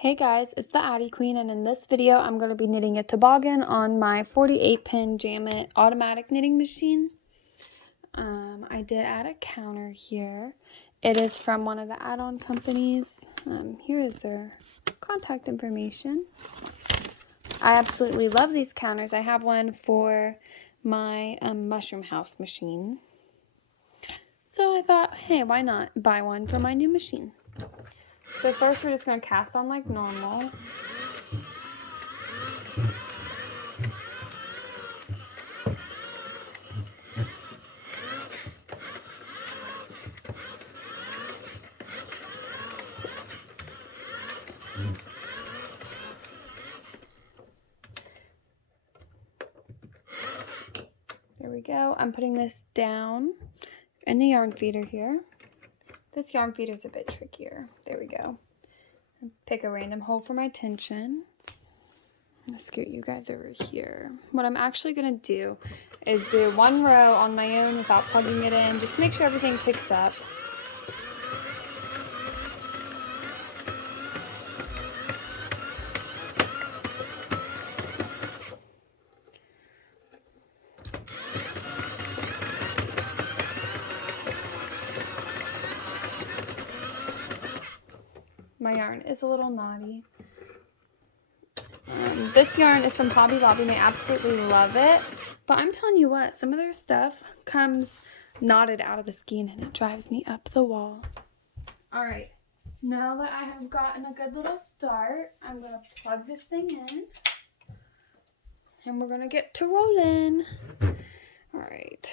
Hey guys, it's the Addi Queen, and in this video I'm going to be knitting a toboggan on my 48-pin jamit automatic knitting machine. I did add a counter here. It is from one of the add-on companies. Here is their contact information. I absolutely love these counters. I have one for my mushroom house machine. So I thought, hey, why not buy one for my new machine? So first we're just going to cast on like normal. There we go. I'm putting this down in the yarn feeder here. This yarn feeder is a bit trickier. There we go. Pick a random hole for my tension. I'm going to scoot you guys over here. What I'm actually going to do is do one row on my own without plugging it in. Just make sure everything picks up. My yarn is a little knotty. This yarn is from Hobby Lobby and I absolutely love it. But I'm telling you what, some of their stuff comes knotted out of the skein and it drives me up the wall. Alright, now that I have gotten a good little start, I'm going to plug this thing in. And we're going to get to rolling. Alright.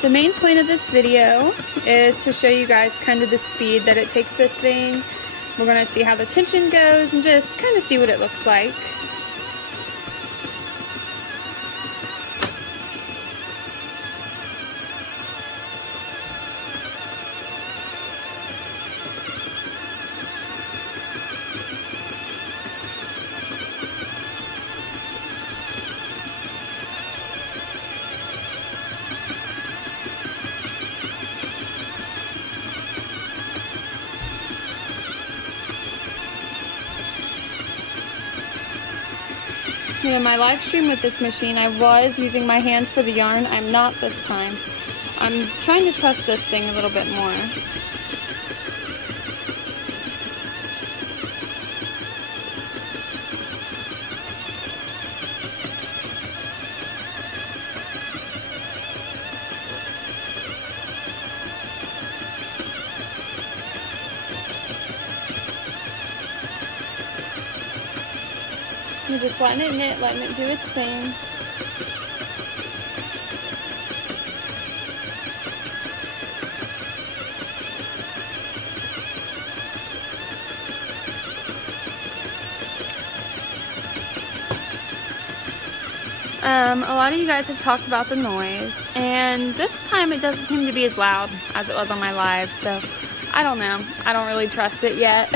The main point of this video is to show you guys kind of the speed that it takes this thing. We're going to see how the tension goes and just kind of see what it looks like. In my live stream with this machine, I was using my hands for the yarn. I'm not this time. I'm trying to trust this thing a little bit more. You're just letting it knit, letting it do its thing. A lot of you guys have talked about the noise, and this time it doesn't seem to be as loud as it was on my live, so I don't know. I don't really trust it yet.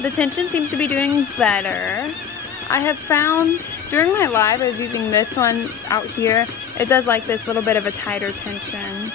The tension seems to be doing better. I have found during my live I was using this one out here. It does like this little bit of a tighter tension.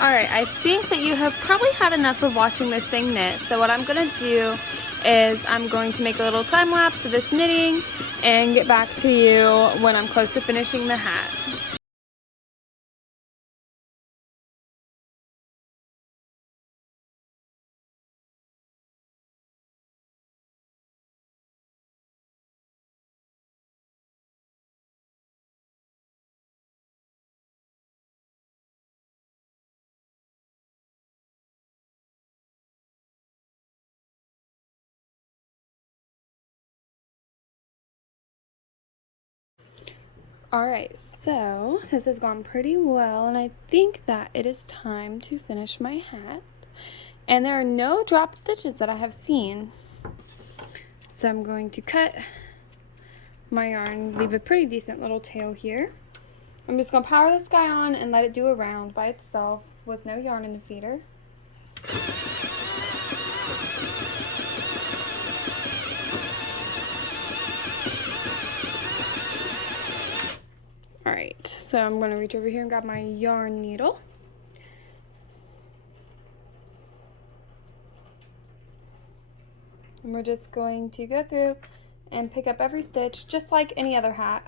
Alright, I think that you have probably had enough of watching this thing knit, so what I'm going to do is I'm going to make a little time lapse of this knitting and get back to you when I'm close to finishing the hat. Alright, so this has gone pretty well, and I think that it is time to finish my hat. And there are no drop stitches that I have seen. So I'm going to cut my yarn, leave a pretty decent little tail here. I'm just going to power this guy on and let it do a round by itself with no yarn in the feeder. Alright, so I'm going to reach over here and grab my yarn needle. And we're just going to go through and pick up every stitch just like any other hat.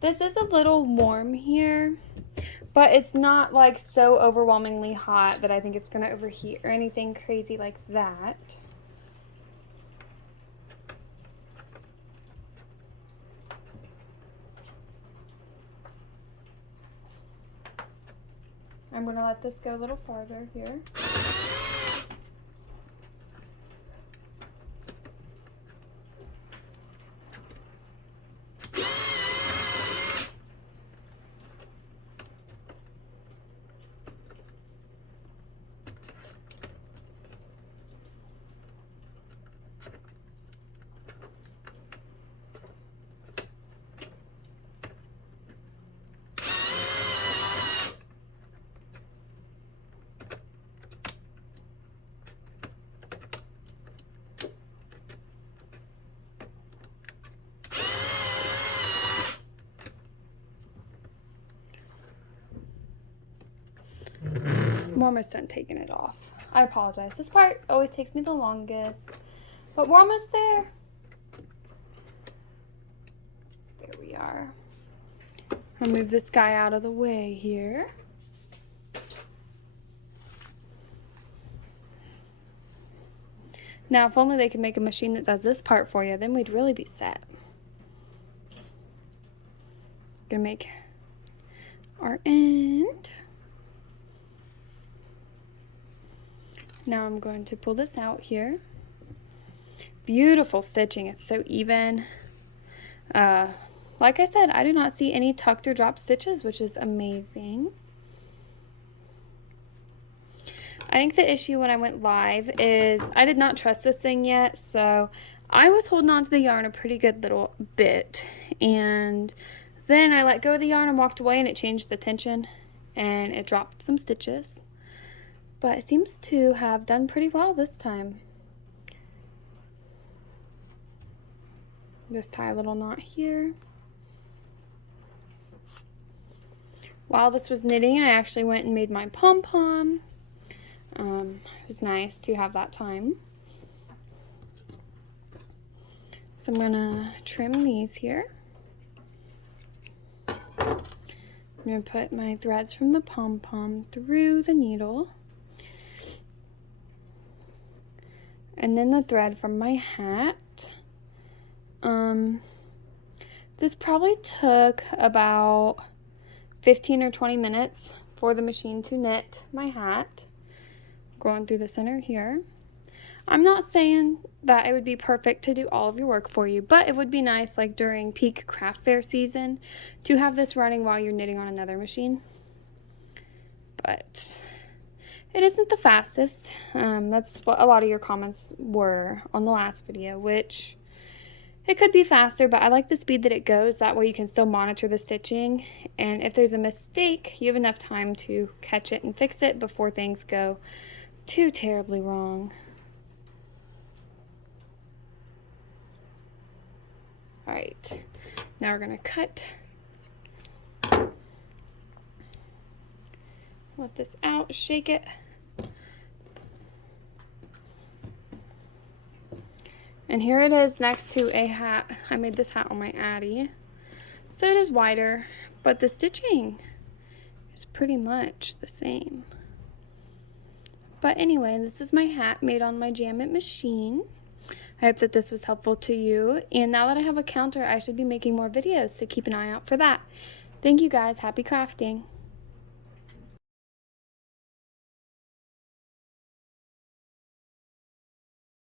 This is a little warm here, but it's not like so overwhelmingly hot that I think it's going to overheat or anything crazy like that. I'm going to let this go a little farther here. I'm almost done taking it off. I apologize. This part always takes me the longest, but we're almost there. There we are. I'll move this guy out of the way here. Now, if only they could make a machine that does this part for you, then we'd really be set. Gonna make our end. Now I'm going to pull this out here. Beautiful stitching. It's so even. Like I said, I do not see any tucked or dropped stitches, which is amazing. I think the issue when I went live is I did not trust this thing yet, so I was holding on to the yarn a pretty good little bit, and then I let go of the yarn and walked away, and it changed the tension and it dropped some stitches. But it seems to have done pretty well this time. Just tie a little knot here. While this was knitting, I actually went and made my pom-pom. It was nice to have that time. So I'm gonna trim these here. I'm gonna put my threads from the pom-pom through the needle. And then the thread from my hat. This probably took about 15 or 20 minutes for the machine to knit my hat. Going through the center here. I'm not saying that it would be perfect to do all of your work for you, but it would be nice, like during peak craft fair season, to have this running while you're knitting on another machine. But it isn't the fastest. That's what a lot of your comments were on the last video, which it could be faster, but I like the speed that it goes. That way you can still monitor the stitching, and if there's a mistake, you have enough time to catch it and fix it before things go too terribly wrong. Alright, now we're going to cut. Let this out, shake it. And here it is next to a hat. I made this hat on my Addi. So it is wider, but the stitching is pretty much the same. But anyway, this is my hat made on my jamit machine. I hope that this was helpful to you. And now that I have a counter, I should be making more videos, so keep an eye out for that. Thank you guys. Happy crafting.